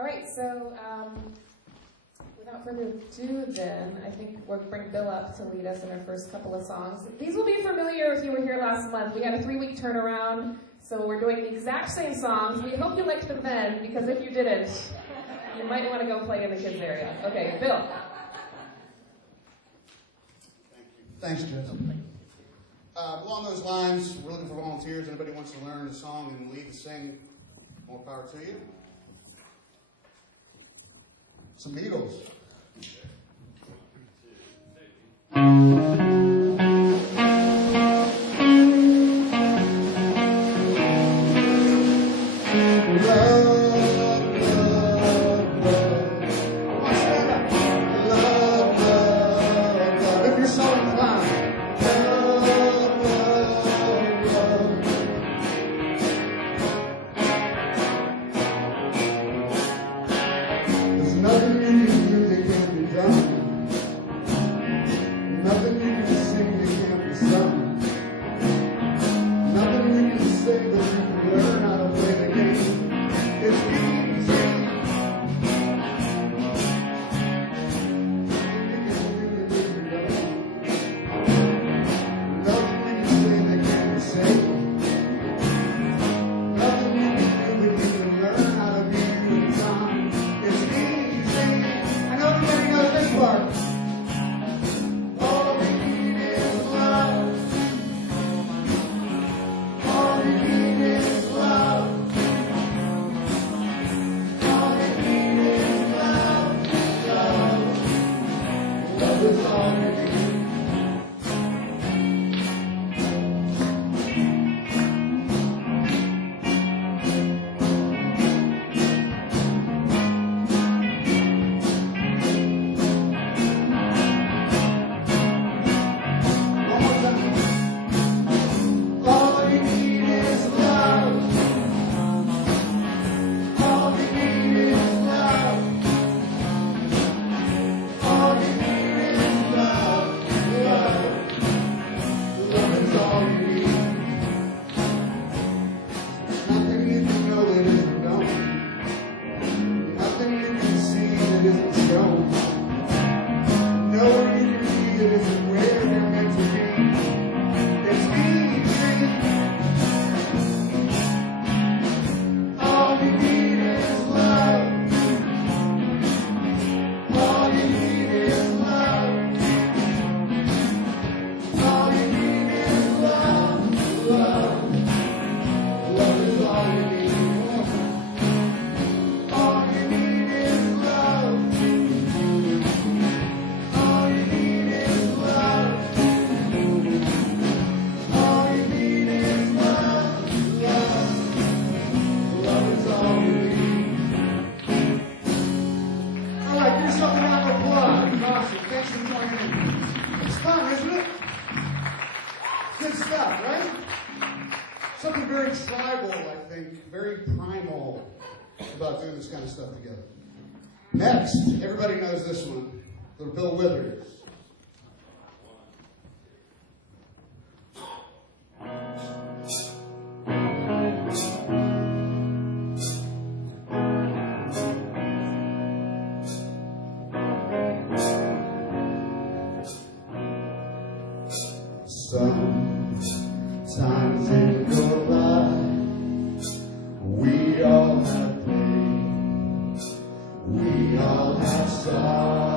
All right, so without further ado then, I think we'll bring Bill up to lead us in our first couple of songs. These will be familiar if you were here last month. We had a 3-week turnaround, so we're doing the exact same songs. We hope you liked them then, because if you didn't, you might want to go play in the kids area. Okay, Bill. Thanks, Jess. Along those lines, we're looking for volunteers. Anybody wants to learn a song and lead and sing, more power to you. Some Eagles. Something very tribal, I think, very primal about doing this kind of stuff together. Next, everybody knows this one, the Bill Withers. Sometimes in your life, we all have pain, we all have sorrow.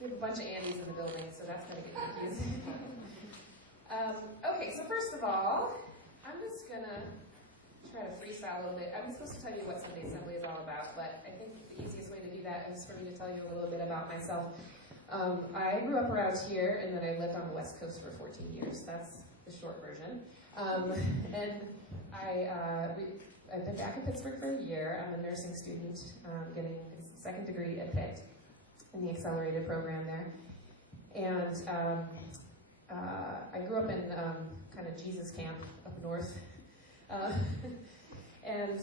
We have a bunch of Andys in the building, so that's going to get confusing. Okay, so first of all, I'm just going to try to freestyle a little bit. I'm supposed to tell you what Sunday Assembly is all about, but I think the easiest way to do that is for me to tell you a little bit about myself. I grew up around here, and then I lived on the West Coast for 14 years. That's the short version. And I've been back in Pittsburgh for a year. I'm a nursing student getting a second degree at Pitt in the accelerated program there. And I grew up in kind of Jesus camp up north. And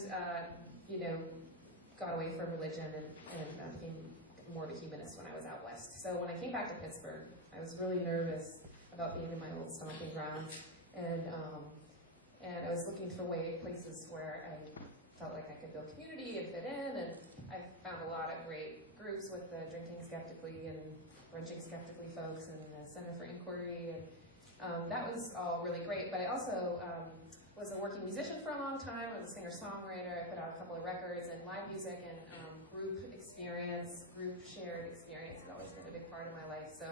got away from religion and became more of a humanist when I was out west. So when I came back to Pittsburgh, I was really nervous about being in my old stomping ground. And I was looking for places where I felt like I could build community and fit in, and I found a lot of great groups with the Drinking Skeptically and Brunching Skeptically folks and the Center for Inquiry, and that was all really great. But I also was a working musician for a long time. I was a singer-songwriter. I put out a couple of records, and live music and group experience, group shared experience has always been a big part of my life. So,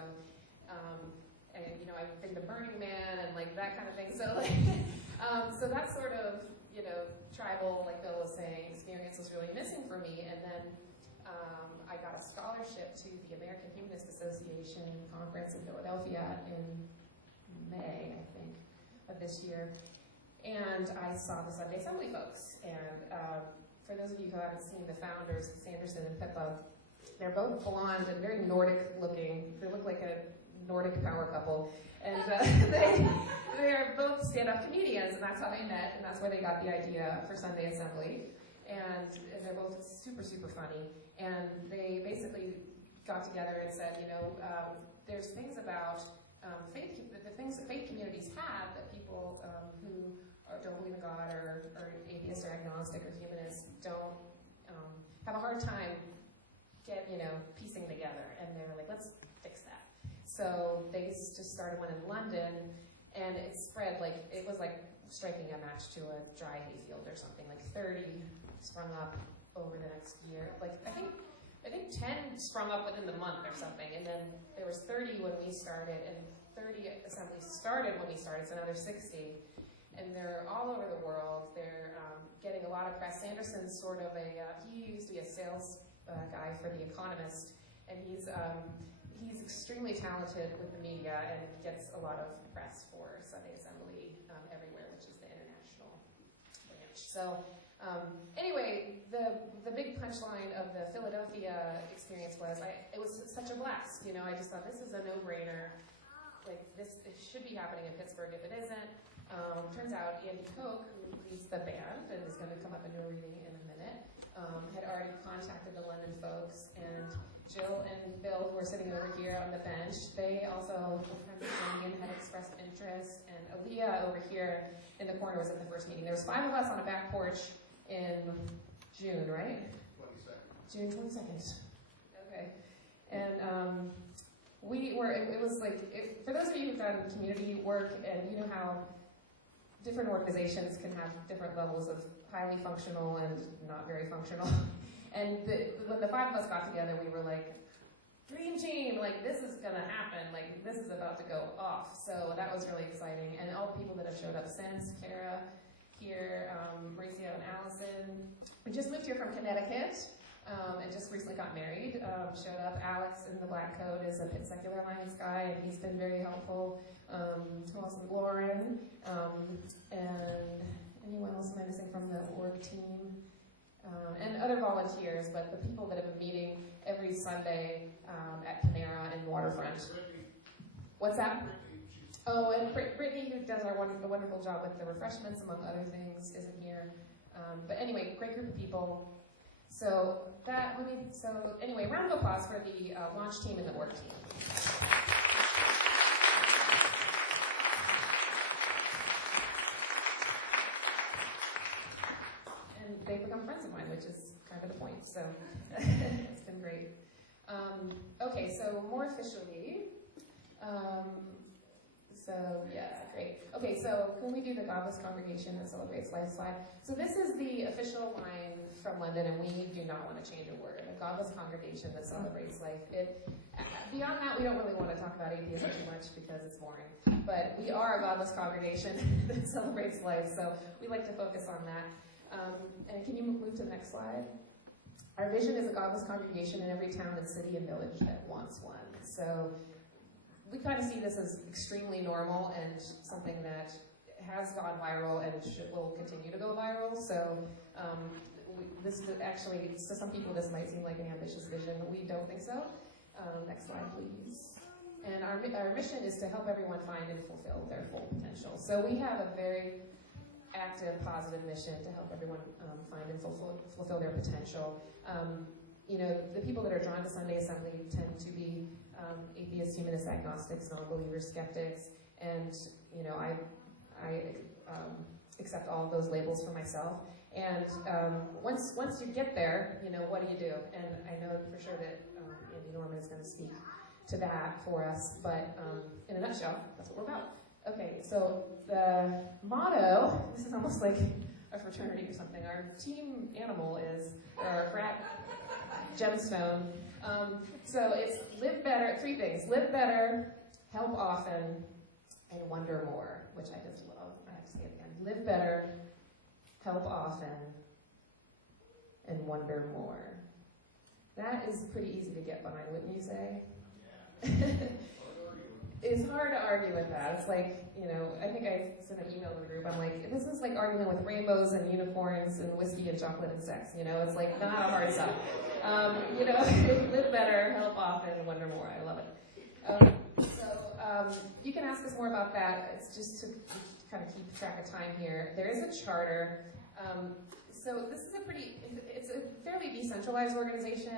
I've been to Burning Man and like that kind of thing. So so that sort of, tribal, like Bill was saying, experience was really missing for me. And then I got a scholarship to the American Humanist Association conference in Philadelphia in May, I think, of this year. And I saw the Sunday Assembly folks. And for those of you who haven't seen the founders, Sanderson and Pippa, they're both blonde and very Nordic looking. They look like a Nordic power couple. And they are both stand-up comedians, and that's how they met, and that's where they got the idea for Sunday Assembly. And they're both super, super funny. And they basically got together and said, there's things about the things that faith communities have that people who don't believe in God or atheist or agnostic or humanist don't have a hard time piecing together. And they were like, let's fix that. So they just started one in London, and it spread it was like striking a match to a dry hayfield or something. Like 30 sprung up over the next year. I think 10 sprung up within the month or something, and then there was 30 when we started, and 30 assemblies started when we started, so now there's 60. And they're all over the world. They're getting a lot of press. Sanderson's sort of he used to be a sales guy for The Economist, and he's extremely talented with the media and gets a lot of press for Sunday Assembly everywhere, which is the international branch. So anyway, the big punchline of the Philadelphia experience was it was such a blast. I just thought this is a no-brainer. It should be happening in Pittsburgh if it isn't. Turns out Andy Koch, who leads the band and is going to come up and do a reading in a minute, had already contacted the London folks, and Jill and Bill, who are sitting over here on the bench, they also, Bohemian, had expressed interest, and Aaliyah over here in the corner was at the first meeting. There was 5 of us on a back porch in June, right? June 22nd. Okay. And it was like, for those of you who've done community work, and you know how different organizations can have different levels of highly functional and not very functional. And when the five of us got together, we were like, dream team, like this is gonna happen, like this is about to go off. So that was really exciting. And all the people that have showed up since, Kara here, Mauricio and Allison, we just moved here from Connecticut, and just recently got married, showed up. Alex in the black coat is a Pitt Secular Alliance guy, and he's been very helpful. Who else? Lauren, and anyone else am I missing from the org team? And other volunteers, but the people that have been meeting every Sunday at Panera and Waterfront. What's that? Oh, and Brittany, who does our wonderful job with the refreshments, among other things, isn't here. But anyway, great group of people. So anyway, round of applause for the launch team and the work team. And they've become friends of mine, which is kind of the point. So it's been great. Okay, so more officially. Great. Okay, so can we do the Godless Congregation that Celebrates Life slide? So this is the official line from London, and we do not want to change a word. A Godless Congregation that Celebrates Life. Beyond that, we don't really want to talk about atheism too much because it's boring. But we are a Godless Congregation that celebrates life, so we like to focus on that. And can you move to the next slide? Our vision is a godless congregation in every town and city and village that wants one. So we kind of see this as extremely normal and something that has gone viral and will continue to go viral. So this is actually, to some people, this might seem like an ambitious vision. We don't think so. Next slide, please. And our mission is to help everyone find and fulfill their full potential. So we have a very active, positive mission to help everyone find and fulfill their potential. The people that are drawn to Sunday Assembly tend to be atheists, humanists, agnostics, non-believers, skeptics, and I accept all of those labels for myself. And once you get there, what do you do? And I know for sure that Andy Norman is going to speak to that for us, but in a nutshell, that's what we're about. Okay, so the motto, this is almost like a fraternity or something. Our team animal is, or our frat gemstone. So it's live better, three things: live better, help often, and wonder more, which I just love. I have to say it again. Live better, help often, and wonder more. That is pretty easy to get behind, wouldn't you say? Yeah. It's hard to argue with that. It's like, I think I sent an email to the group. I'm like, this is like arguing with rainbows and unicorns and whiskey and chocolate and sex. It's like not a hard sell. Live better, help often, and wonder more. I love it. You can ask us more about that. It's just to kind of keep track of time here. There is a charter. So this is it's a fairly decentralized organization,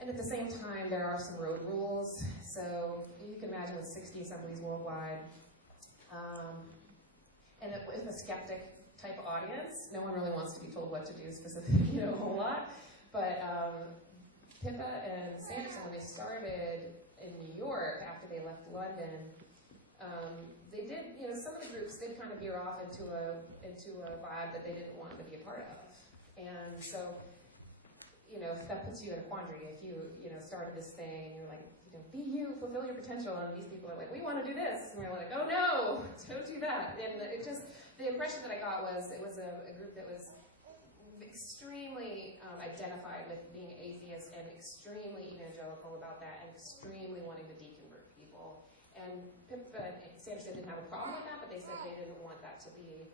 and at the same time, there are some road rules. So you can imagine with 60 assemblies worldwide, and with a skeptic type audience, no one really wants to be told what to do specifically, a whole lot. But Pippa and Sanderson, when they started in New York after they left London, they did, some of the groups did kind of veer off into a vibe that they didn't want to be a part of. And so, that puts you in a quandary. If you, started this thing, you're like, be you, fulfill your potential, and these people are like, we want to do this. And we're like, oh no, don't do that. And the impression that I got was, it was a group that was extremely identified with being atheist and extremely evangelical about that and extremely wanting to deconvert people. And Pippa and Sanderson didn't have a problem with that, but they said they didn't want that to be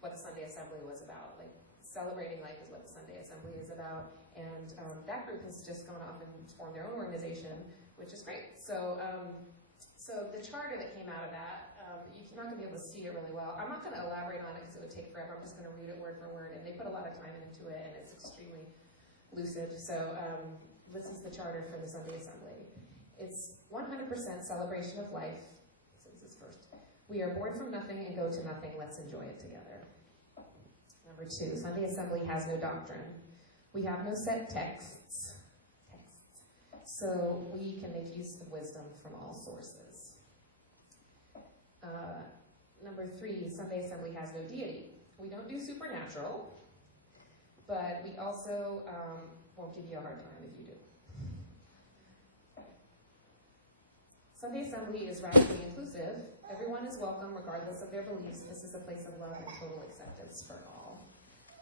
what the Sunday Assembly was about. Like, celebrating life is what the Sunday Assembly is about. And that group has just gone off and formed their own organization, which is great. So the charter that came out of that, you're not going to be able to see it really well. I'm not going to elaborate on it because it would take forever. I'm just going to read it word for word. And they put a lot of time into it, and it's extremely lucid. So this is the charter for the Sunday Assembly. It's 100% celebration of life. So this is first. We are born from nothing and go to nothing. Let's enjoy it together. Number 2, Sunday Assembly has no doctrine. We have no set texts, so we can make use of wisdom from all sources. Number 3, Sunday Assembly has no deity. We don't do supernatural, but we also won't give you a hard time if you do. Sunday Assembly is radically inclusive. Everyone is welcome regardless of their beliefs. This is a place of love and total acceptance for all.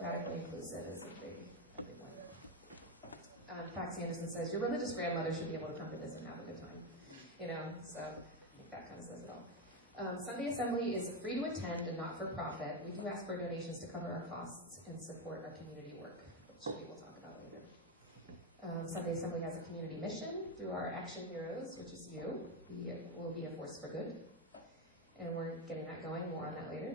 Radically inclusive is a big one. Paxi Anderson says, your religious grandmother should be able to come to this and have a good time. So I think that kind of says it all. Sunday Assembly is free to attend and not for profit. We do ask for donations to cover our costs and support our community work, which we will talk about later. Sunday Assembly has a community mission through our action heroes, which is you. We will be a force for good. And we're getting that going, more on that later.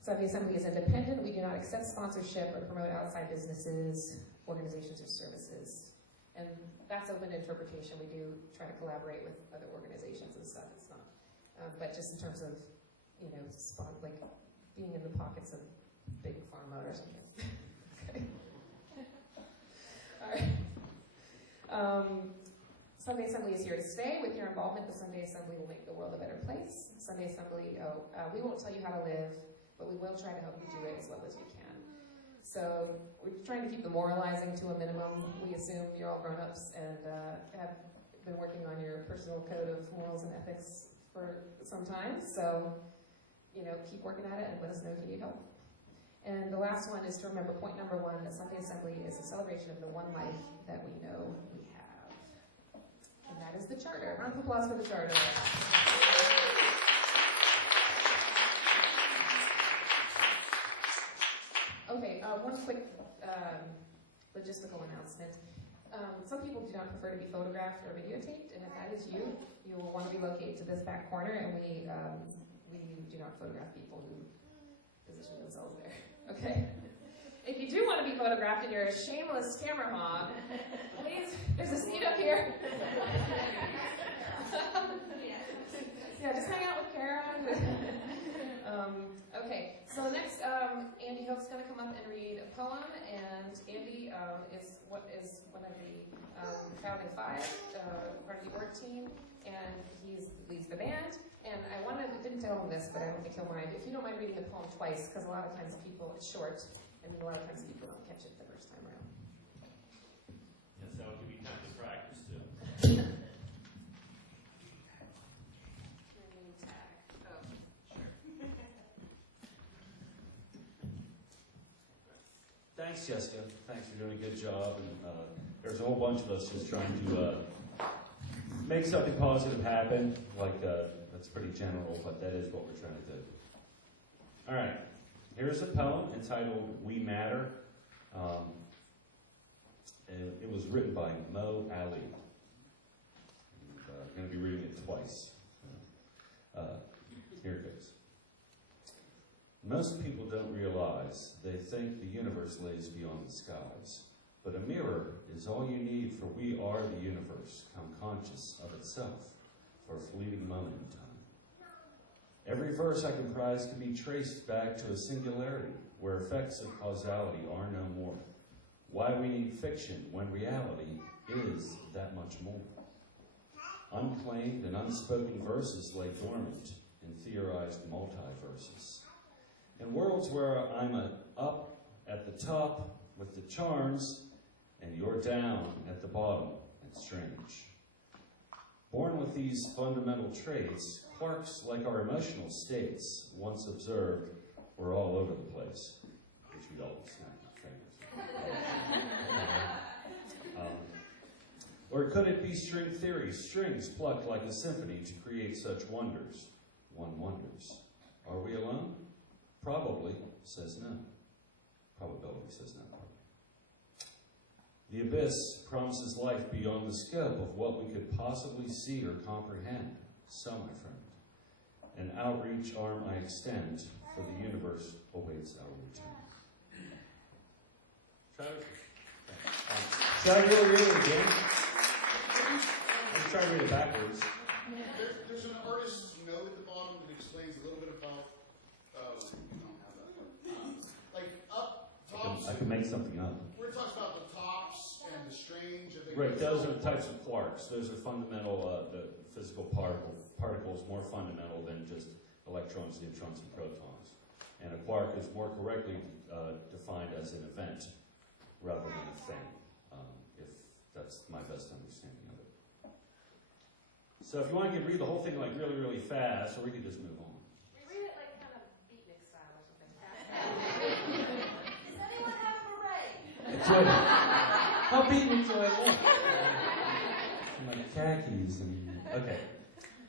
Sunday Assembly is independent. We do not accept sponsorship or promote outside businesses, organizations, or services. And that's open to interpretation. We do try to collaborate with other organizations and stuff. It's not. But just in terms of, like being in the pockets of big pharma or something. Okay. All right. Sunday Assembly is here to stay. With your involvement, the Sunday Assembly will make the world a better place. Sunday Assembly, we won't tell you how to live, but we will try to help you do it as well as we can. So we're trying to keep the moralizing to a minimum. We assume you're all grown-ups and have been working on your personal code of morals and ethics for some time. So, keep working at it and let us know if you need help. And the last one is to remember point number 1, that Sunday Assembly is a celebration of the one life that we know we have. And that is the charter. Round of applause for the charter. Okay, one quick logistical announcement. Some people do not prefer to be photographed or videotaped, and if that is you, you will want to be located to this back corner, and we do not photograph people who position themselves there. Okay? If you do want to be photographed and you're a shameless camera hog, please, there's a seat up here. Yeah, just hang out with Karen. Okay, so next, Andy Hope's going to come up and read a poem, and Andy is one of the founding 5, part of the org team, and he leads the band. And I didn't tell him this, but I don't think he'll mind. If you don't mind reading the poem twice, because a lot of times it's short, and a lot of times people don't catch it the first time around. Yes, that will give you time to practice too. Thanks, Jessica. Thanks for doing a good job. And there's a whole bunch of us just trying to make something positive happen. That's pretty general, but that is what we're trying to do. All right. Here's a poem entitled "We Matter." And it was written by Mo Ali. I'm going to be reading it twice. Here it goes. Most people don't realize they think the universe lays beyond the skies. But a mirror is all you need, for we are the universe, come conscious of itself for a fleeting moment in time. Every verse I comprise can be traced back to a singularity, where effects of causality are no more. Why we need fiction when reality is that much more. Unclaimed and unspoken verses lay dormant in theorized multiverses. In worlds where I'm up at the top with the charms, and you're down at the bottom and strange. Born with these fundamental traits, quarks like our emotional states, once observed, were all over the place. Which we all snap our fingers. Or could it be string theory, strings plucked like a symphony to create such wonders? One wonders. Are we alone? Probably says no. Probability says no. The abyss promises life beyond the scope of what we could possibly see or comprehend. So, my friend, an outreach arm I extend, for the universe awaits our return. Should I really read it again? I'm trying to read it backwards. There's an artist's note at the bottom that explains a little bit about, we don't have that. Like up top. I can make something up. Where it talks about the range of... Right, those are types of quarks. Those are fundamental, the physical particles more fundamental than just electrons, neutrons, and protons. And a quark is more correctly defined as an event rather than a thing, if that's my best understanding of it. So if you want to read the whole thing like really, really fast, or we can just move on. We read it like kind of beatnik style or something. Does anyone have a beret? How beatnik do I look? My khakis and... Okay.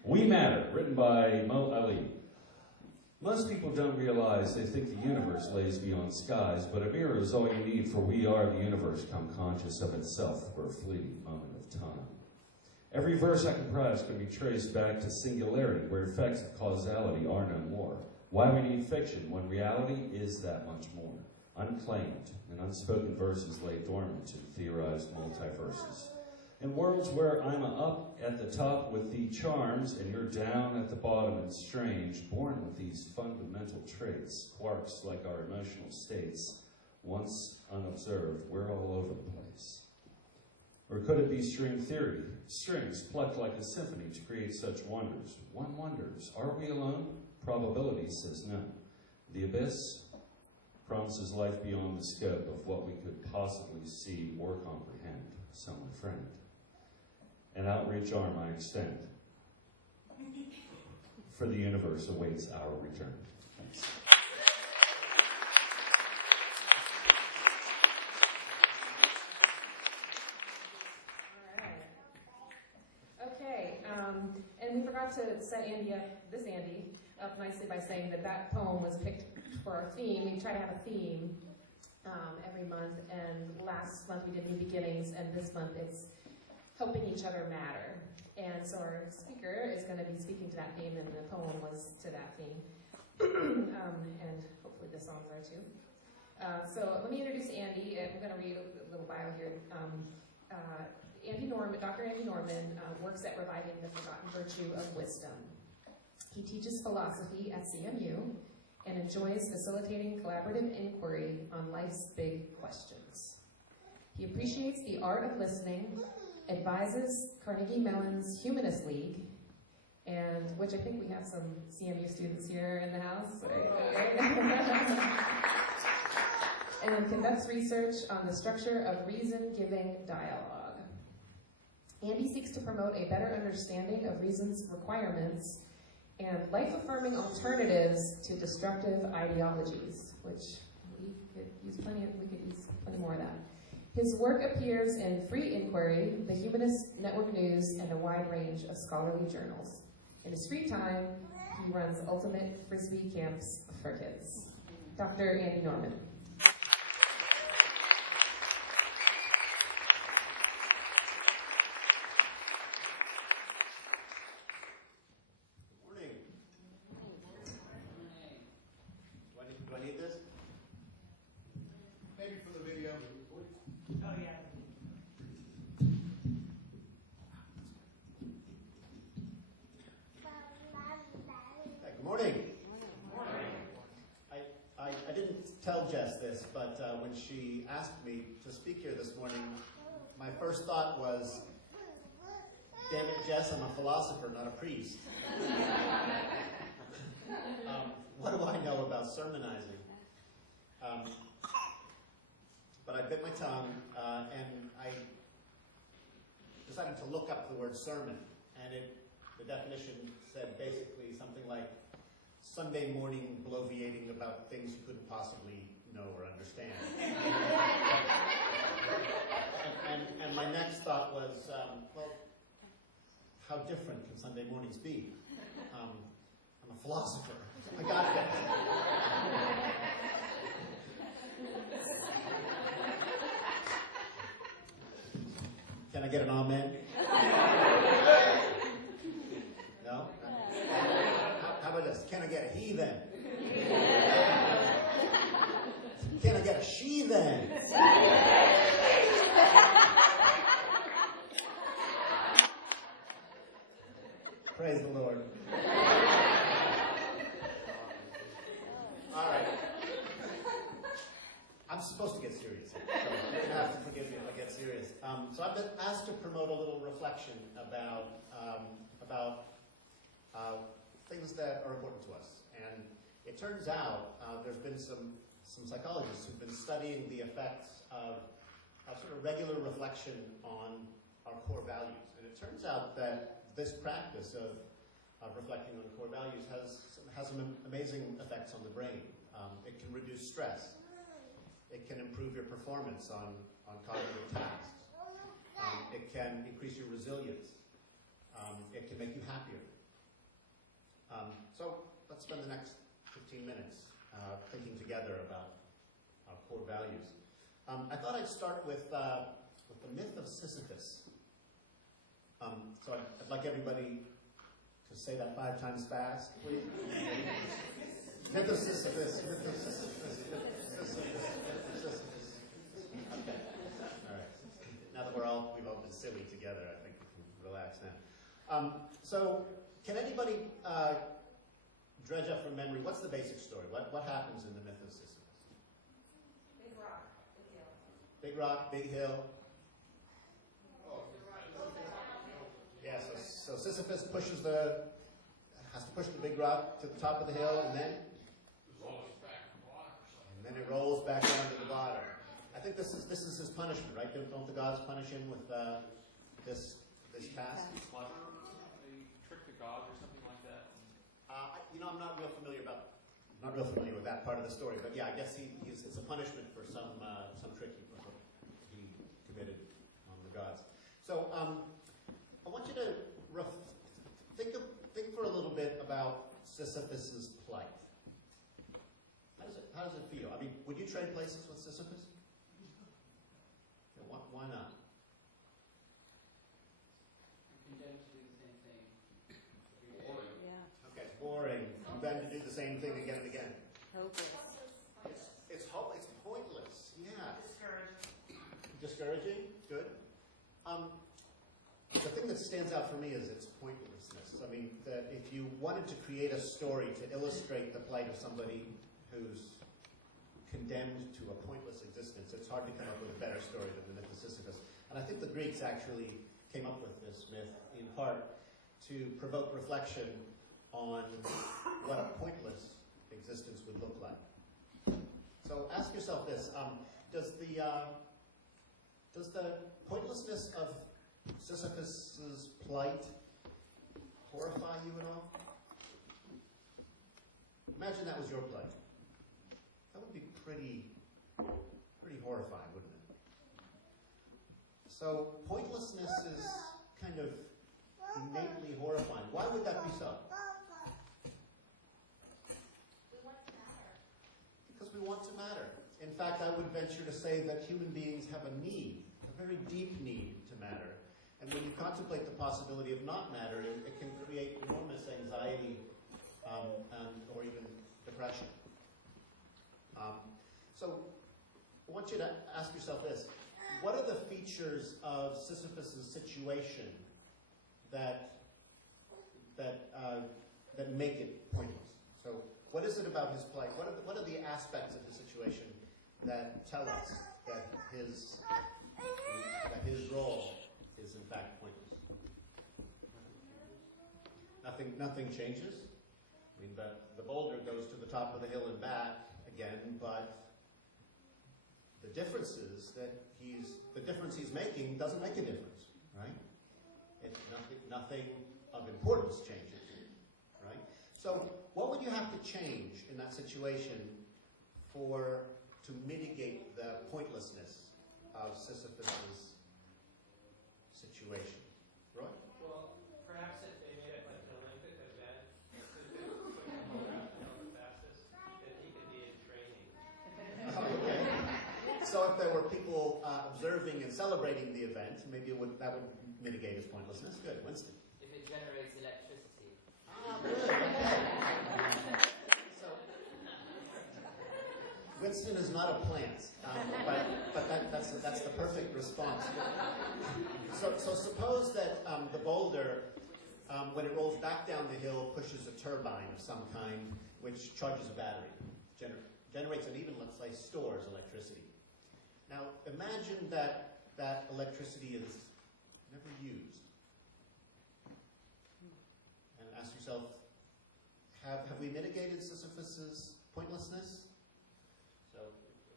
We Matter, written by Mo Ali. Most people don't realize they think the universe lays beyond skies, but a mirror is all you need, for we are the universe come conscious of itself for a fleeting moment of time. Every verse I comprise can be traced back to singularity, where effects of causality are no more. Why we need fiction when reality is that much more? Unclaimed and unspoken verses lay dormant in theorized multiverses. In worlds where I'm up at the top with the charms and you're down at the bottom and strange, born with these fundamental traits, quarks like our emotional states, once unobserved, we're all over the place. Or could it be string theory? Strings plucked like a symphony to create such wonders. One wonders, are we alone? Probability says no. The abyss promises life beyond the scope of what we could possibly see or comprehend. Someone friend. An outreach arm I extend. For the universe awaits our return. Thanks. Okay, and we forgot to set Andy up nicely by saying that poem was picked for our theme. We try to have a theme every month, and last month we did New Beginnings, and this month it's Helping Each Other Matter. And so our speaker is going to be speaking to that theme, and the poem was to that theme. And hopefully the songs are too. So let me introduce Andy, and I'm going to read a little bio here. Dr. Andy Norman works at reviving the forgotten virtue of wisdom. He teaches philosophy at CMU and enjoys facilitating collaborative inquiry on life's big questions. He appreciates the art of listening, advises Carnegie Mellon's Humanist League, and which I think we have some CMU students here in the house, right? And conducts research on the structure of reason-giving dialogue. Andy seeks to promote a better understanding of reason's requirements and life-affirming alternatives to destructive ideologies, which we could use plenty more of that. His work appears in Free Inquiry, the Humanist Network News, and a wide range of scholarly journals. In his free time, he runs ultimate Frisbee camps for kids. Dr. Andy Norman. Do I need this? Maybe for the video. Oh, yeah. Hey, good morning. I didn't tell Jess this, but when she asked me to speak here this morning, my first thought was, damn it, Jess, I'm a philosopher, not a priest. What do I know about sermonizing? But I bit my tongue, and I decided to look up the word sermon, and the definition said basically something like Sunday morning bloviating about things you couldn't possibly know or understand. and my next thought was, well, how different can Sunday mornings be? I'm a philosopher. I got that. Can I get an amen? No? How about this? Can I get a he then? Can I get a she then? Praise the Lord. All right. I'm supposed to get serious here, so you're going to have to forgive me if I get serious. So I've been asked to promote a little reflection about things that are important to us. And it turns out there's been some psychologists who've been studying the effects of sort of regular reflection on our core values. And it turns out that this practice of reflecting on core values has some amazing effects on the brain. It can reduce stress. It can improve your performance on cognitive tasks. It can increase your resilience. It can make you happier. So let's spend the next 15 minutes thinking together about our core values. I thought I'd start with the myth of Sisyphus. So I'd like everybody to say that 5 times fast, please. Myth of Sisyphus, myth of Sisyphus, myth of Sisyphus. Okay. All right. Now that we've all been silly together, I think we can relax now. So can anybody dredge up from memory, what's the basic story? What happens in the myth of Sisyphus? Big rock, big hill. Big rock, big hill. Yeah, so Sisyphus has to push the big rock to the top of the hill, and then it rolls back down to the bottom. I think this is his punishment, right? Don't the gods punish him with this task? Clever. They trick the gods or something like that. I'm not real familiar with that part of the story, but yeah, I guess it's a punishment for some trick he committed on the gods. So I want you to think for a little bit about Sisyphus's plight. How does it feel? I mean, would you trade places with Sisyphus? Yeah, why not? Condemned to do the same thing. Boring. Yeah. Okay, it's boring. Condemned to do the same thing again and again. Hopeless. It's pointless. Yeah. Discouraging. Discouraging? Good. The thing that stands out for me is its pointlessness. I mean, that if you wanted to create a story to illustrate the plight of somebody who's condemned to a pointless existence, it's hard to come up with a better story than the myth of Sisyphus. And I think the Greeks actually came up with this myth in part to provoke reflection on what a pointless existence would look like. So ask yourself this, does the pointlessness of Sisyphus's plight horrify you at all? Imagine that was your plight. That would be pretty horrifying, wouldn't it? So pointlessness is kind of innately horrifying. Why would that be so? We want to matter. Because we want to matter. In fact, I would venture to say that human beings have a need, a very deep need to matter. And when you contemplate the possibility of not mattering, it can create enormous anxiety or even depression. So I want you to ask yourself this. What are the features of Sisyphus' situation that make it pointless? So what is it about his plight? What are the aspects of his situation that tell us that his role is in fact pointless? Nothing changes. I mean, the boulder goes to the top of the hill and back again, but the difference is that the difference he's making doesn't make a difference, right? Nothing of importance changes, right? So what would you have to change in that situation to mitigate the pointlessness of Sisyphus's situation? Roy? Well, perhaps if they made it like an Olympic event, so they were putting the whole round the fastest, then he could be in training. Okay. So if there were people observing and celebrating the event, maybe that would mitigate his pointlessness. Good. Winston? If it generates electricity. Good. Okay. So, Winston is not a plant, but that's the perfect response. So suppose that the boulder, when it rolls back down the hill, pushes a turbine of some kind, which charges a battery, generates and even, let's say, stores electricity. Now, imagine that that electricity is never used. And ask yourself, have we mitigated Sisyphus's pointlessness? So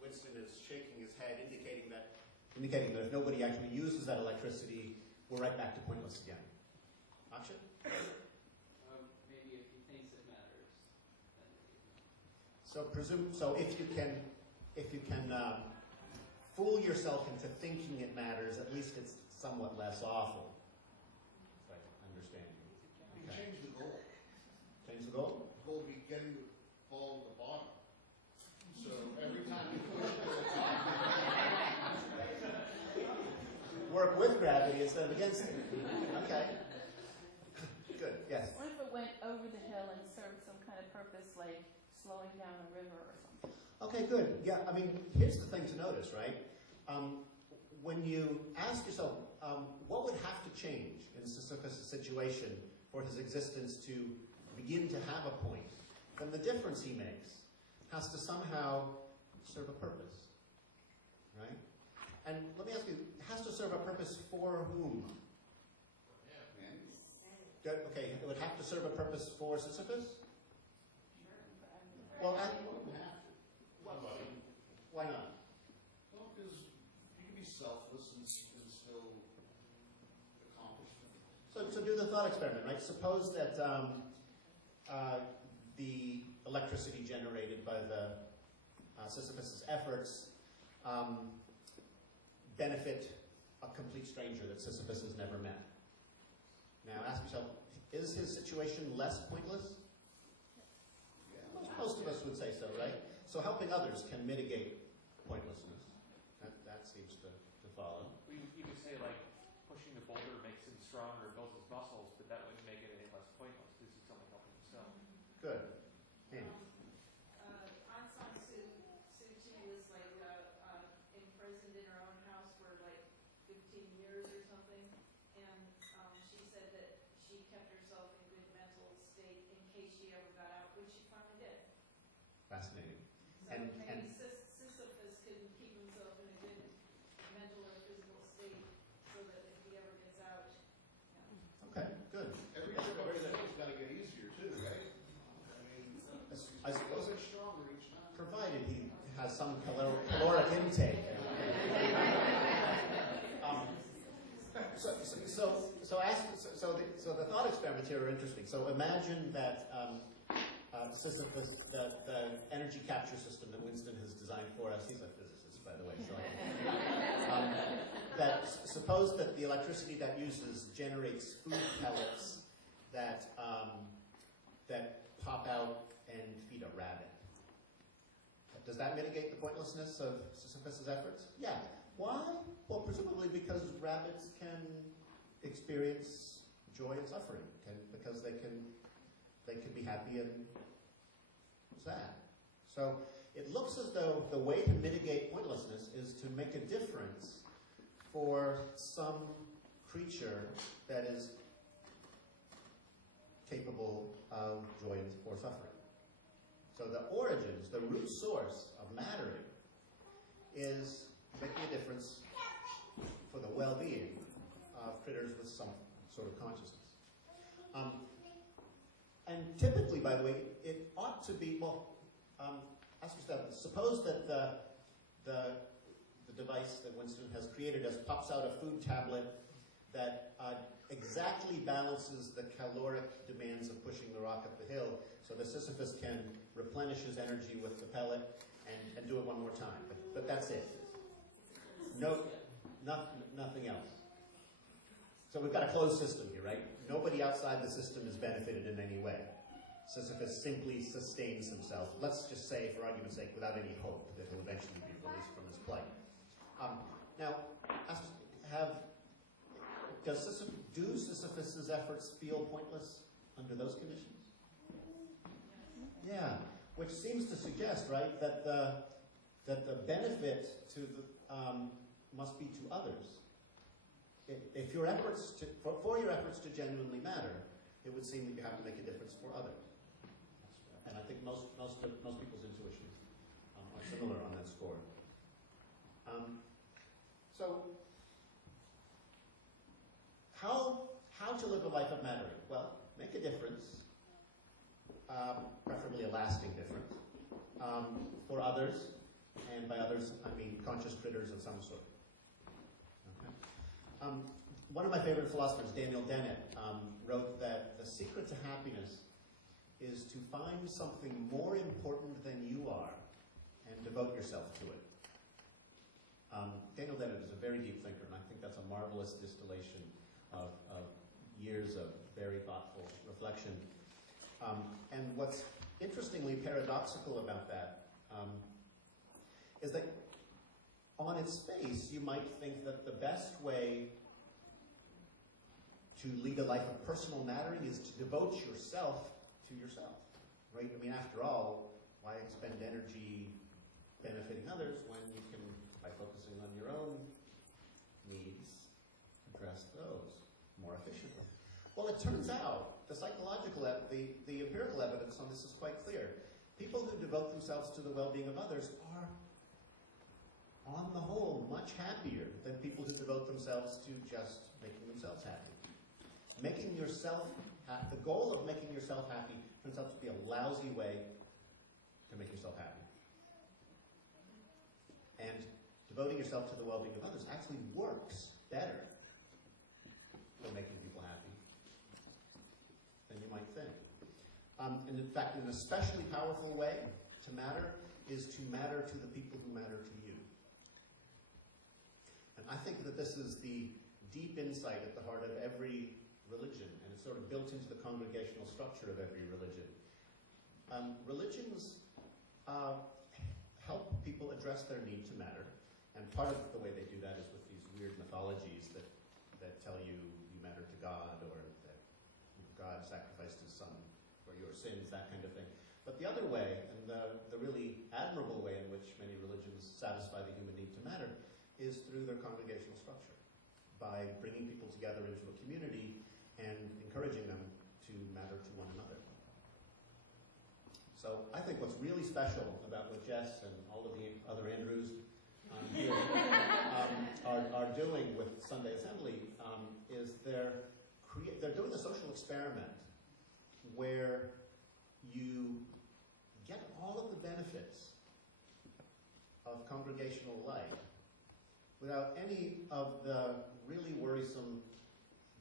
Winston is shaking his head, indicating that if nobody actually uses that electricity, we're right back to pointless again. Akshay? Maybe if he thinks it matters. So if you can fool yourself into thinking it matters, at least it's somewhat less awful. If I can understand you. You can change the goal. Change the goal? The goal would be getting the ball to the bottom. So every time you push it to the top, Work with gravity instead of against it. Okay. Good, yes. What if it went over the hill and served some kind of purpose, like slowing down a river or something? Okay, good. Yeah, I mean, here's the thing to notice, right? When you ask yourself, what would have to change in Sisyphus' situation for his existence to begin to have a point, then the difference he makes has to somehow serve a purpose, right? And let me ask you, it has to serve a purpose for whom? Good, okay, it would have to serve a purpose for Sisyphus? Well, why not? well, because you can be selfless and still accomplish things. So do the thought experiment, right? Suppose that the electricity generated by the Sisyphus' efforts benefit a complete stranger that Sisyphus has never met. Now ask yourself, is his situation less pointless? Most of us would say so, right? So helping others can mitigate pointlessness. That seems to follow. You could say like pushing the boulder makes him stronger, builds his muscles, but that wouldn't make it any less pointless because he's only helping himself. Good. Amy. Aung San Suu Kyi was like imprisoned in her own house for like 15 years or something, and she said that she kept herself in good mental state in case she ever got out, which she finally did. Fascinating. So And maybe Sisyphus can keep himself in a good mental or physical state so that if he ever gets out, okay, good. Every step's got to get easier too, right? I mean, I suppose those are stronger each time. provided he has some caloric intake. So the thought experiments here are interesting. So imagine that Sisyphus, the energy capture system that Winston has designed for us. He's a physicist, by the way. So suppose that the electricity that uses generates food pellets that pop out and feed a rabbit. Does that mitigate the pointlessness of Sisyphus' efforts? Yeah. Why? Well, presumably because rabbits can experience joy and suffering, because they can be happy and sad. So it looks as though the way to mitigate pointlessness is to make a difference for some creature that is capable of joy or suffering. So the origins, the root source of mattering is making a difference for the well-being of critters with some sort of consciousness. And typically, by the way, it ought to be, ask yourself, suppose that the device that Winston has created pops out a food tablet that exactly balances the caloric demands of pushing the rock up the hill, so that Sisyphus can replenish his energy with the pellet and do it one more time. But that's it. Nothing else. So we've got a closed system here, right? Nobody outside the system is benefited in any way. Sisyphus simply sustains himself, let's just say, for argument's sake, without any hope that he'll eventually be released from his plight. Now, do Sisyphus' efforts feel pointless under those conditions? Yeah, which seems to suggest, right, that the benefit to must be to others. If your efforts for your efforts to genuinely matter, it would seem that you have to make a difference for others. And I think most people's intuitions are similar on that score. So to live a life of mattering? Well, make a difference, preferably a lasting difference, for others, and by others, I mean conscious critters of some sort. Okay? One of my favorite philosophers, Daniel Dennett, wrote that the secret to happiness is to find something more important than you are and devote yourself to it. Daniel Dennett is a very deep thinker, and I think that's a marvelous distillation of years of very thoughtful reflection. And what's interestingly paradoxical about that is that on its face, you might think that the best way to lead a life of personal mattering is to devote yourself to yourself, right? I mean, after all, why expend energy benefiting others when you can, by focusing on your own needs, address those more efficiently? Well, it turns out the psychological, the empirical evidence on this is quite clear. People who devote themselves to the well-being of others are, on the whole, much happier than people who devote themselves to just making themselves happy. Making yourself happy, the goal of making yourself happy turns out to be a lousy way to make yourself happy. And devoting yourself to the well-being of others actually works better for making people happy than you might think. And in fact, an especially powerful way to matter is to matter to the people who matter to you. And I think that this is the deep insight at the heart of every religion, and it's sort of built into the congregational structure of every religion. Religions help people address their need to matter, and part of the way they do that is with these weird mythologies that tell you you matter to God, or that God sacrificed his son for your sins, that kind of thing. But the other way, and the really admirable way in which many religions satisfy the human need to matter, is through their congregational structure, by bringing people together into a community and encouraging them to matter to one another. So I think what's really special about what Jess and all of the other Andrews here are doing with Sunday Assembly is they're doing a social experiment where you get all of the benefits of congregational life without any of the really worrisome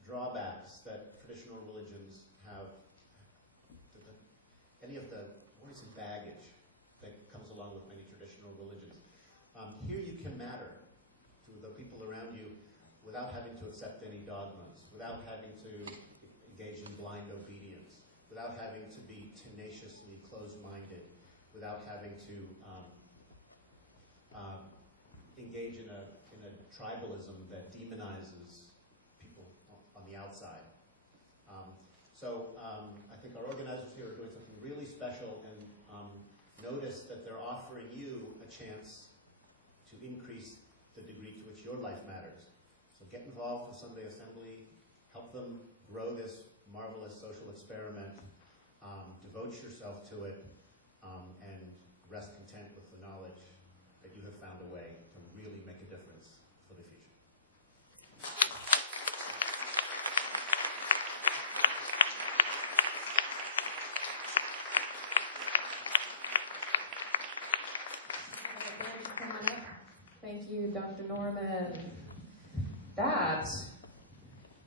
drawbacks that traditional religions have, any of the worrisome baggage that comes along with many traditional religions. Here you can matter to the people around you without having to accept any dogmas, without having to engage in blind obedience, without having to be tenaciously closed-minded, without having to engage in a tribalism that demonizes people on the outside. I think our organizers here are doing something really special, and notice that they're offering you a chance to increase the degree to which your life matters. So get involved with Sunday Assembly, help them grow this marvelous social experiment, devote yourself to it, and rest content with the knowledge that you have found a way to really make a difference for the future. Thank you, Dr. Norman. That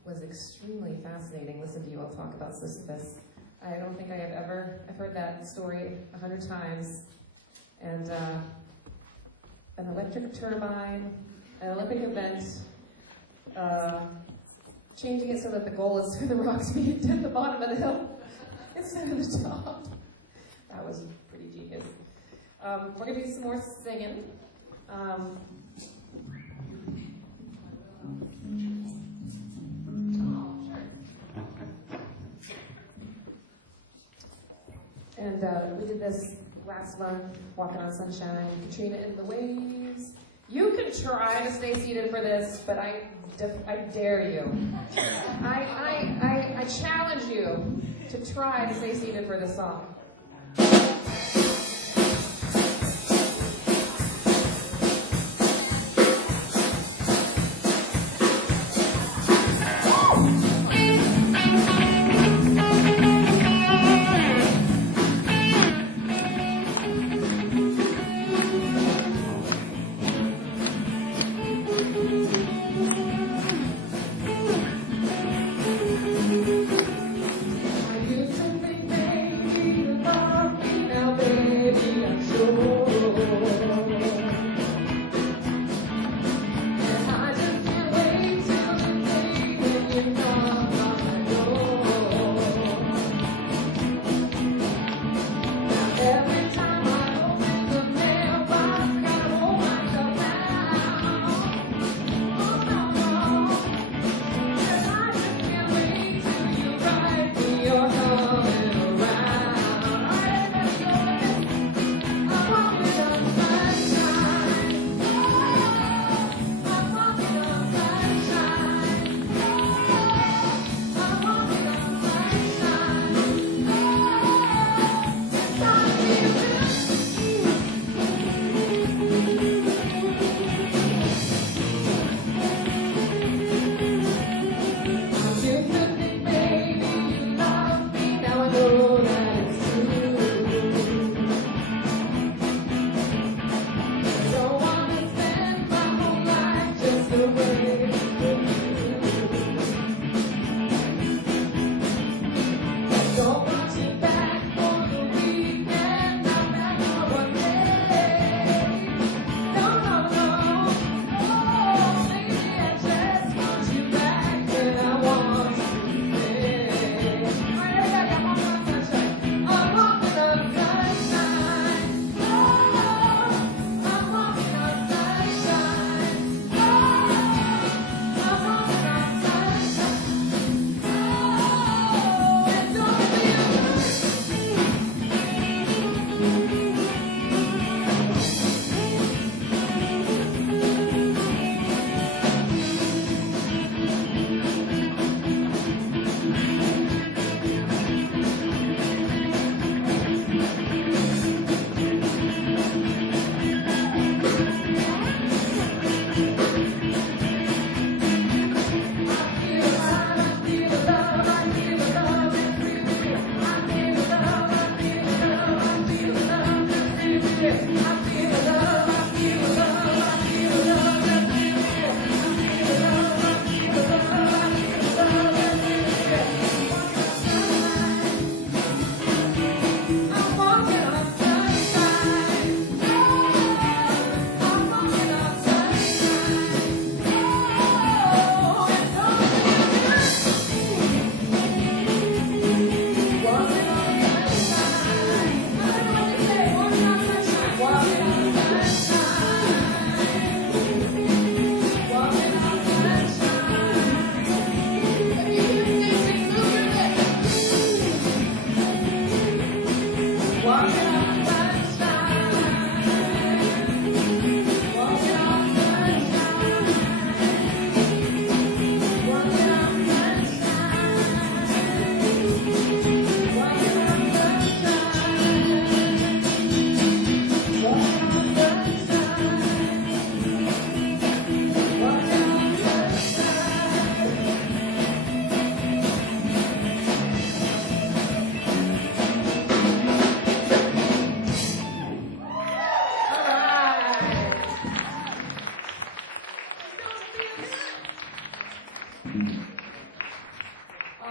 was extremely fascinating. Listen to you all talk about Sisyphus. I don't think I've heard that story 100 times. And an electric turbine, an Olympic event, changing it so that the goal is for the rock to be at the bottom of the hill instead of the top. That was pretty genius. We're going to do some more singing. And we did this last month, Walking on Sunshine, Katrina in the Waves. You can try to stay seated for this, but I dare you. I challenge you to try to stay seated for this song.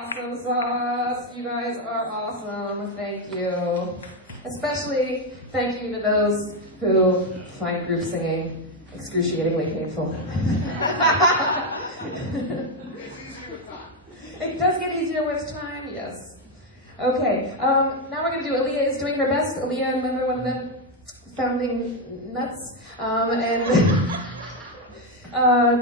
Awesome sauce. You guys are awesome. Thank you. Especially thank you to those who find group singing excruciatingly painful. It does get easier with time, yes. Okay, now we're going to do Aaliyah is doing her best. Aaliyah, remember one of the founding nuts?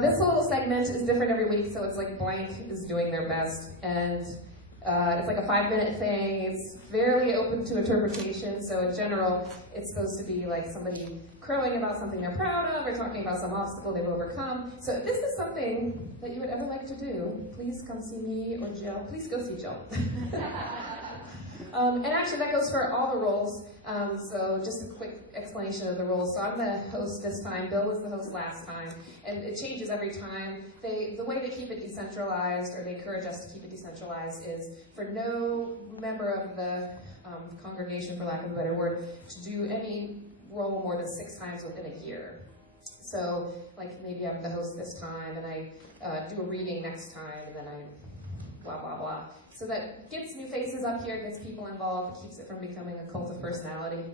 This little segment is different every week, so it's like blank is doing their best. And it's like a 5-minute thing. It's fairly open to interpretation. So in general, it's supposed to be like somebody crowing about something they're proud of or talking about some obstacle they've overcome. So if this is something that you would ever like to do, please come see me or Jill. Please go see Jill. And actually, that goes for all the roles. So just a quick explanation of the roles. So I'm the host this time. Bill was the host last time. And it changes every time. The way they keep it decentralized, or they encourage us to keep it decentralized, is for no member of the congregation, for lack of a better word, to do any role more than 6 times within a year. So, like, maybe I'm the host this time, and I do a reading next time, and then I blah, blah, blah. So that gets new faces up here, gets people involved, keeps it from becoming a cult of personality,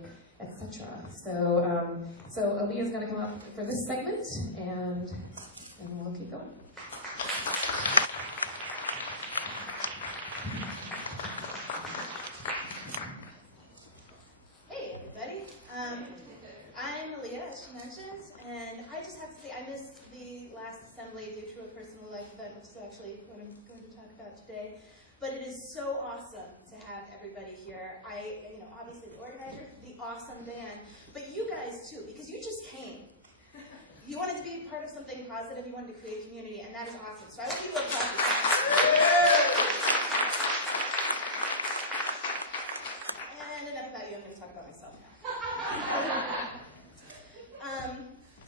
etc. So Aaliyah's going to come up for this segment, and we'll keep going. Hey, everybody. I'm Aaliyah, as she mentioned, and I just have to say I missed the last assembly due to a personal life event, which is actually what I'm going to talk about today. But it is so awesome to have everybody here. Obviously the organizer, the awesome band, but you guys too, because you just came. You wanted to be part of something positive, you wanted to create community, and that is awesome. So I want you to applaud for that. And enough about you, I'm going to talk about myself now.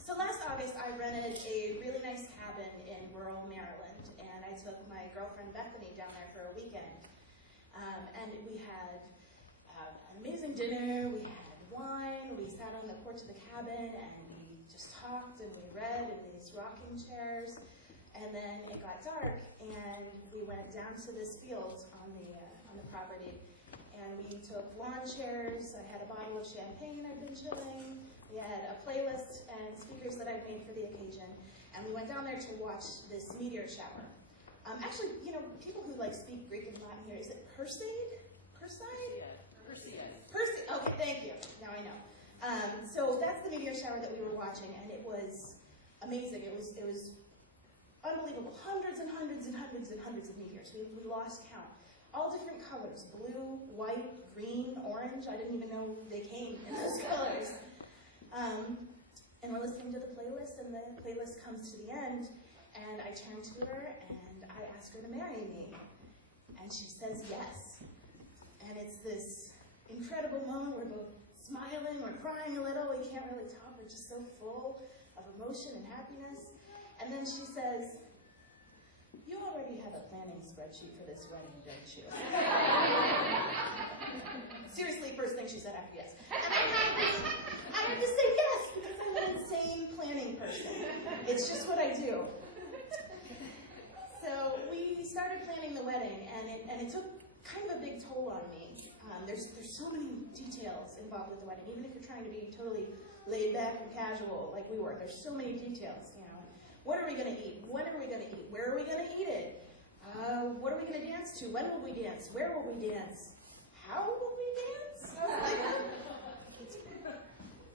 So last August, I rented a really nice cabin in rural Maryland, and I took my girlfriend Bethany down there for a weekend. And we had an amazing dinner, we had wine, we sat on the porch of the cabin, and we just talked, and we read in these rocking chairs. And then it got dark, and we went down to this field on the property, and we took lawn chairs. I had a bottle of champagne I'd been chilling. We had a playlist and speakers that I'd made for the occasion, and we went down there to watch this meteor shower. Actually, people who speak Greek and Latin here, is it Perseid? Perseid? Perseid. Okay, thank you. Now I know. So that's the meteor shower that we were watching, and it was amazing. It was unbelievable. Hundreds and hundreds and hundreds and hundreds of meteors. We lost count. All different colors: blue, white, green, orange. I didn't even know they came in those colors. And we're listening to the playlist, and the playlist comes to the end, and I turn to her, and I ask her to marry me. And she says yes. And it's this incredible moment. We're both smiling, we're crying a little, we can't really talk, we're just so full of emotion and happiness. And then she says, "You already have a planning spreadsheet for this wedding, don't you?" Seriously, first thing she said after yes. And I had to say yes, because I'm an insane planning person. It's just what I do. So we started planning the wedding, and it took kind of a big toll on me. There's so many details involved with the wedding, even if you're trying to be totally laid back and casual like we were. There's so many details, What are we going to eat? When are we going to eat? Where are we going to eat it? What are we going to dance to? When will we dance? Where will we dance? How will we dance?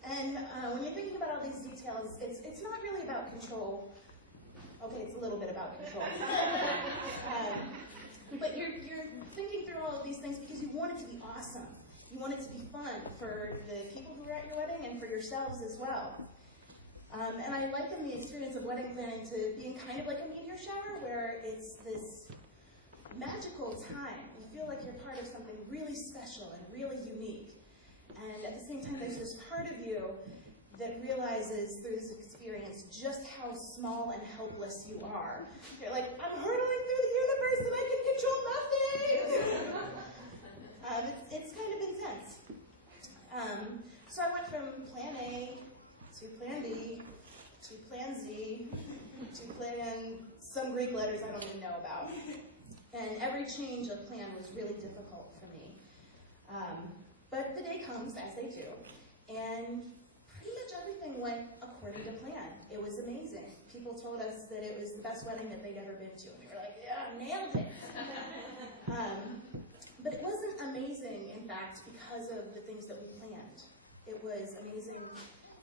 And when you're thinking about all these details, it's not really about control. Okay, it's a little bit about control. But you're thinking through all of these things because you want it to be awesome. You want it to be fun for the people who are at your wedding and for yourselves as well. And I liken the experience of wedding planning to being kind of like a meteor shower, where it's this magical time. You feel like you're part of something really special and really unique. And at the same time, there's this part of you that realizes through this experience just how small and helpless you are. You're like, I'm hurtling through the universe and I can control nothing! It's kind of intense. So I went from plan A to plan B to plan Z to plan some Greek letters I don't even know about. And every every change of plan was really difficult for me. But the day comes, as they do, and pretty much everything went according to plan. It was amazing. People told us that it was the best wedding that they'd ever been to, and we were like, yeah, nailed it. But it wasn't amazing, in fact, because of the things that we planned. It was amazing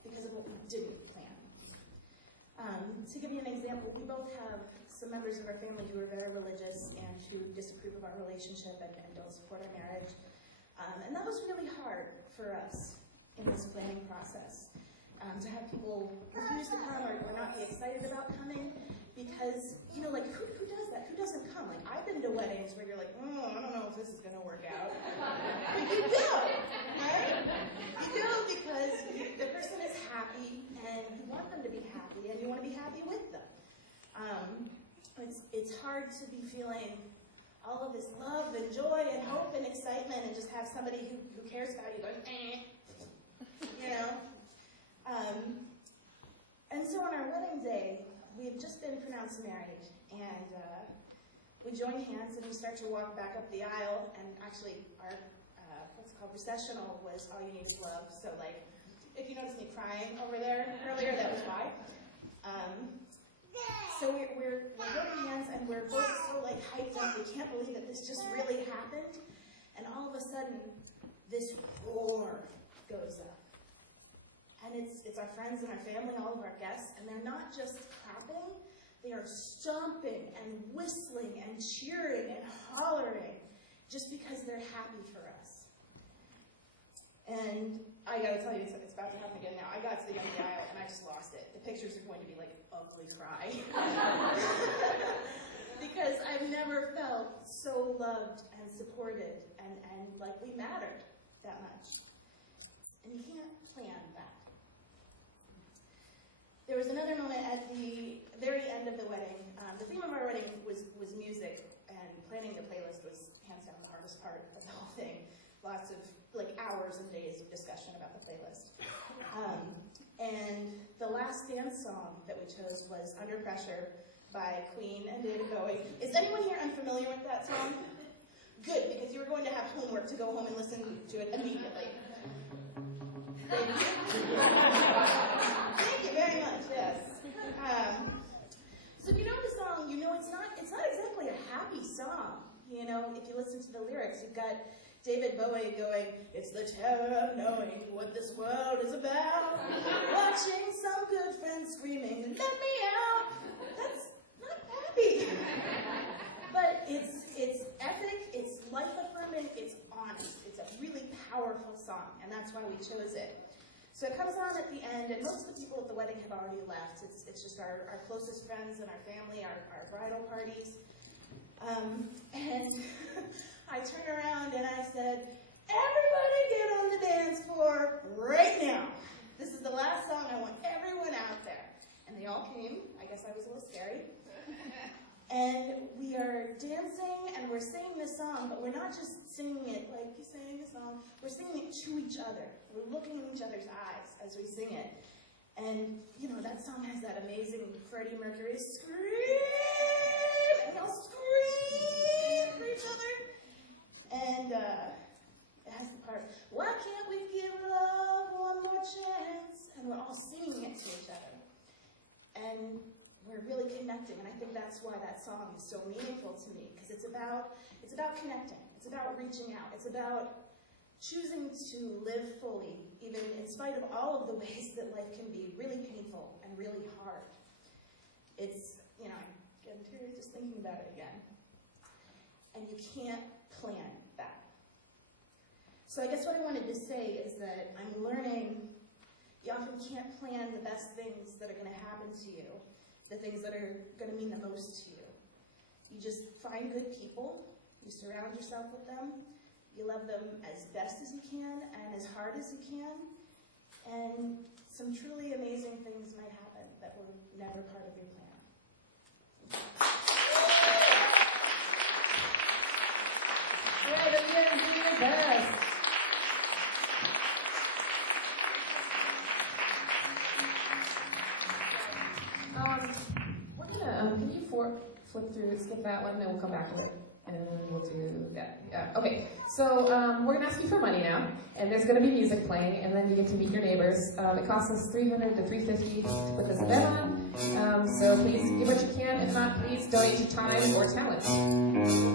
because of what we didn't plan. To give you an example, we both have some members of our family who are very religious and who disapprove of our relationship and don't support our marriage. And that was really hard for us in this planning process. To have people refuse to come or not be excited about coming because, you know, like, who does that? Who doesn't come? Like, I've been to weddings where you're like, I don't know if this is going to work out. But you go, right? You go because the person is happy and you want them to be happy and you want to be happy with them. It's hard to be feeling all of this love and joy and hope and excitement and just have somebody who cares about you going, you know? And so on our wedding day, we had just been pronounced married, and we join hands and we start to walk back up the aisle, and actually our, what's it called, processional was All You Need Is Love, so like, if you notice me crying over there earlier, that was why. So we're holding hands and we're both so like hyped up, we can't believe that this just really happened, and all of a sudden, this roar goes up. And it's our friends and our family, all of our guests, and they're not just clapping, they are stomping and whistling and cheering and hollering just because they're happy for us. And I gotta tell you, it's about to happen again now. I got to the end of the aisle and I just lost it. The pictures are going to be like ugly cry. Because I've never felt so loved and supported and like we mattered that much. And you can't plan that. There was another moment at the very end of the wedding. The theme of our wedding was music, and planning the playlist was hands down the hardest part of the whole thing. Lots of like hours and days of discussion about the playlist. And the last dance song that we chose was Under Pressure by Queen and David Bowie. Is anyone here unfamiliar with that song? Good, because you were going to have homework to go home and listen to it immediately. Thank you very much, yes. So if you know the song, you know it's not exactly a happy song. You know, if you listen to the lyrics, you've got David Bowie going, it's the terror of knowing what this world is about. Watching some good friends screaming, let me out. That's not happy. But it's epic, it's life-affirming, it's honest. It's a really powerful song, and that's why we chose it. So it comes on at the end, and most of the people at the wedding have already left. It's just our closest friends and our family, our bridal parties. And I turned around and I said, everybody get on the dance floor right now. This is the last song, I want everyone out there. And they all came. I guess I was a little scary. And we are dancing and we're singing this song, but we're not just singing it like you sang a song. We're singing it to each other. We're looking in each other's eyes as we sing it. And, you know, that song has that amazing Freddie Mercury scream! And we all scream for each other. And it has the part, why can't we give love one more chance? And we're all singing it to each other. And we're really connecting, and I think that's why that song is so meaningful to me, because it's about connecting, it's about reaching out, it's about choosing to live fully, even in spite of all of the ways that life can be really painful and really hard. It's, you know, I'm getting teary just thinking about it again. And you can't plan that. So I guess what I wanted to say is that I'm learning you often can't plan the best things that are going to happen to you, the things that are going to mean the most to you. You just find good people, you surround yourself with them, you love them as best as you can and as hard as you can, and some truly amazing things might happen that were never part of your plan. Yeah, the best. We're gonna, can you flip through, skip that one, and then we'll come back to it. And we'll do that. Yeah. Okay, so we're going to ask you for money now, and there's going to be music playing, and then you get to meet your neighbors. It costs us $300 to $350 to put this event on, so please give what you can. If not, please donate your time or talent.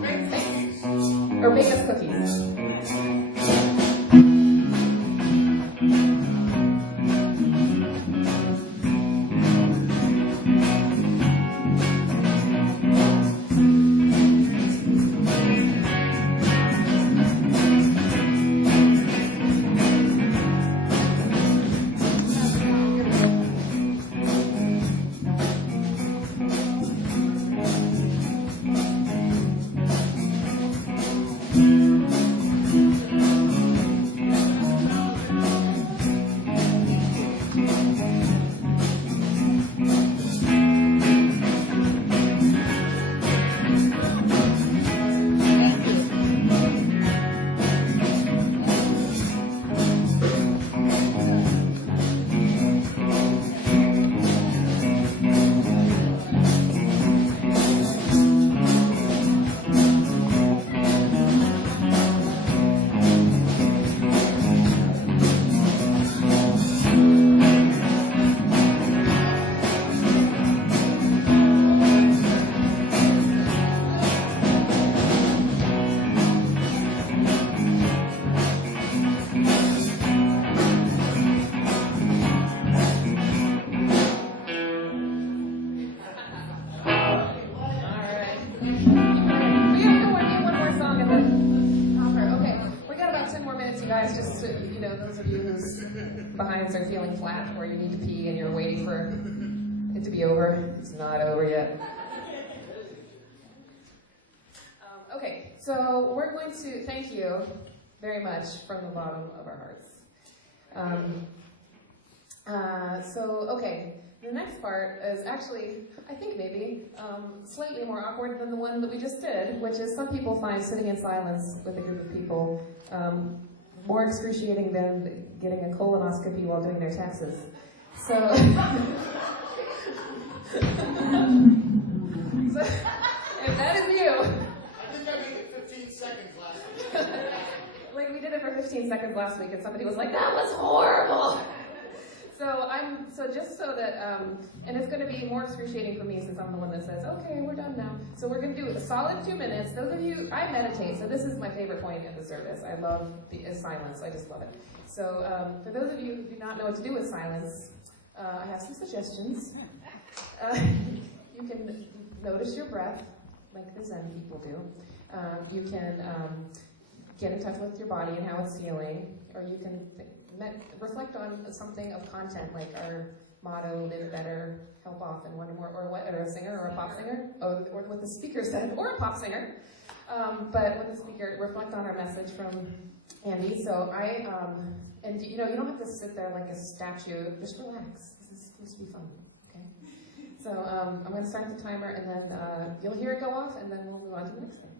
Great, thanks. Or bake us cookies. Behinds are feeling flat, or you need to pee and you're waiting for it to be over. It's not over yet. Okay, so we're going to thank you very much from the bottom of our hearts. Okay, the next part is actually, I think maybe, slightly more awkward than the one that we just did, which is some people find sitting in silence with a group of people more excruciating than getting a colonoscopy while doing their taxes. So, if that is you. I think I made it 15 seconds last week. Like we did it for 15 seconds last week and somebody was like, that was horrible. So just so that, and it's going to be more excruciating for me since I'm the one that says, okay, we're done now. So we're going to do a solid 2 minutes. Those of you, I meditate, so this is my favorite point in the service. I love the silence. I just love it. So for those of you who do not know what to do with silence, I have some suggestions. You can notice your breath, like the Zen people do. You can get in touch with your body and how it's feeling, or you can reflect on something of content, like our motto, live better, help often, wonder more, or a singer or a pop singer, or what the speaker said, or a pop singer. But with the speaker, reflect on our message from Andy. So and you know, you don't have to sit there like a statue, just relax. This is supposed to be fun, okay? So I'm going to start the timer, and then you'll hear it go off, and then we'll move on to the next thing.